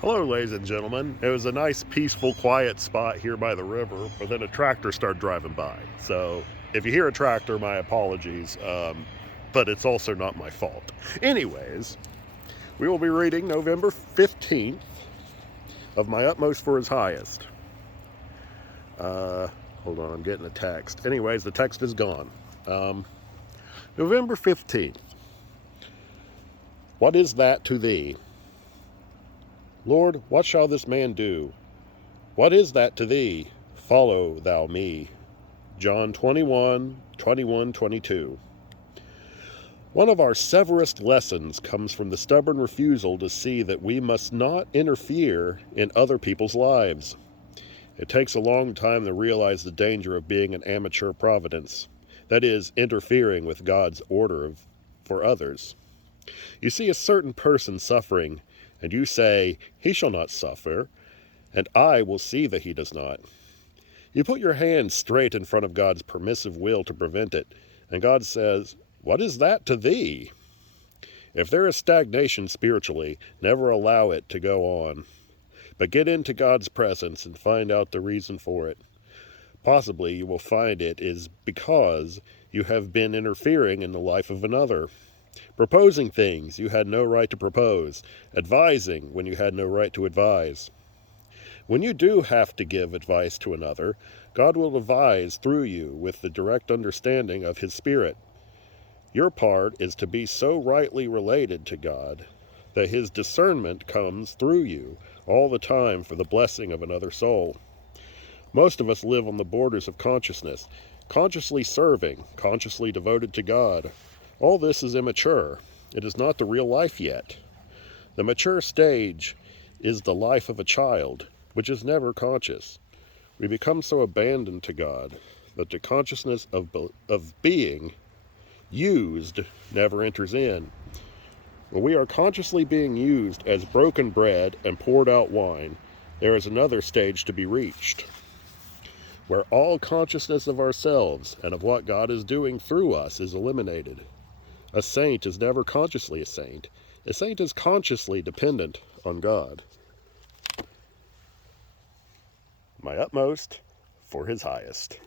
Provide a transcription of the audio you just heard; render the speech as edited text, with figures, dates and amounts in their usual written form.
Hello, ladies and gentlemen. It was a nice, peaceful, quiet spot here by the river, but then a tractor started driving by. So if you hear a tractor, my apologies, but it's also not my fault. Anyways, we will be reading November 15th of My Utmost for His Highest. Hold on, I'm getting a text. Anyways, the text is gone. November 15th. What is that to thee? Lord, what shall this man do? What is that to thee? Follow thou me. John 21:21-22. One of our severest lessons comes from the stubborn refusal to see that we must not interfere in other people's lives. It takes a long time to realize the danger of being an amateur providence, that is, interfering with God's order for others. You see a certain person suffering, and you say, "He shall not suffer, and I will see that he does not." You put your hand straight in front of God's permissive will to prevent it, and God says, "What is that to thee?" If there is stagnation spiritually, never allow it to go on, but get into God's presence and find out the reason for it. Possibly you will find it is because you have been interfering in the life of another, proposing things you had no right to propose, advising when you had no right to advise. When you do have to give advice to another, God will advise through you with the direct understanding of His Spirit. Your part is to be so rightly related to God that His discernment comes through you all the time for the blessing of another soul. Most of us live on the borders of consciousness, consciously serving, consciously devoted to God. All this is immature. It is not the real life yet. The mature stage is the life of a child, which is never conscious. We become so abandoned to God that the consciousness of being used never enters in. When we are consciously being used as broken bread and poured out wine, there is another stage to be reached, where all consciousness of ourselves and of what God is doing through us is eliminated. A saint is never consciously a saint. A saint is consciously dependent on God. My utmost for His highest.